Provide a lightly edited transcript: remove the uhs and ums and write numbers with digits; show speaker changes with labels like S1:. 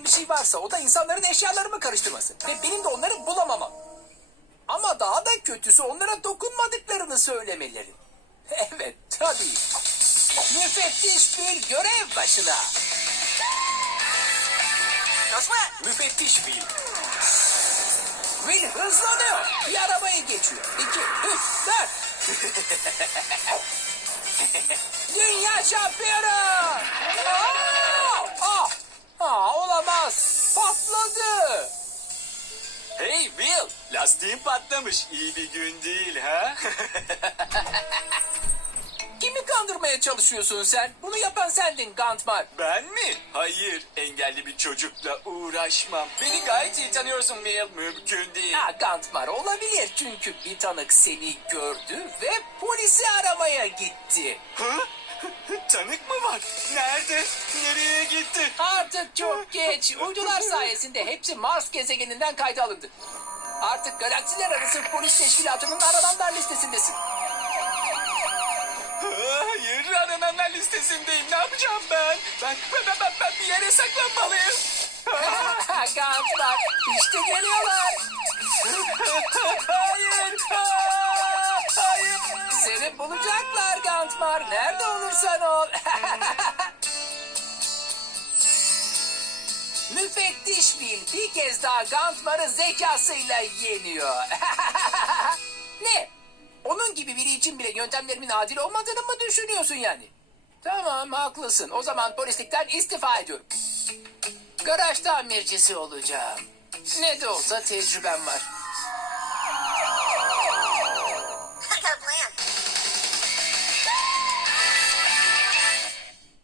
S1: bir şey varsa o da insanların eşyalarımı karıştırması. Ve benim de onları bulamamam. Ama daha da kötüsü onlara dokunmadıklarını söylemeleri. Evet tabii. Müfettiş Bill görev başına. Müfettiş Bill. Will hızlanıyor. Bir arabayı geçiyor. 2, 3, 4. Dünya şampiyonu. Olamaz. Patladı.
S2: Hey Will, lastiğin patlamış. İyi bir gün değil ha?
S1: Kimi kandırmaya çalışıyorsun sen? Bunu yapan sendin Gantmar.
S2: Ben mi? Hayır, engelli bir çocukla uğraşmam. Beni gayet iyi tanıyorsun Will, mümkün değil.
S1: Ha Gantmar olabilir çünkü bir tanık seni gördü ve polisi aramaya gitti.
S2: Hı? Tanık mı var? Nerede? Nereye gitti?
S1: Artık çok geç. Uydular sayesinde hepsi Mars gezegeninden kayda alındı. Artık galaksiler arası polis teşkilatının arananlar listesindesin.
S2: Hayır, arananlar listesindeyim. Ne yapacağım ben? Ben bir yere saklanmalıyım.
S1: Gantmar işte geliyorlar.
S2: Hayır. Hayır.
S1: Seni bulacaklar Gantmar. Nerede olursan ol. Müfettiş Bill bir kez daha Gantmar'ı zekasıyla yeniyor. Ne? Onun gibi biri için bile yöntemlerimin adil olmadığını mı düşünüyorsun yani? Tamam haklısın. O zaman polislikten istifa ediyorum. Garaj tamircisi olacağım. Ne de olsa tecrübem var.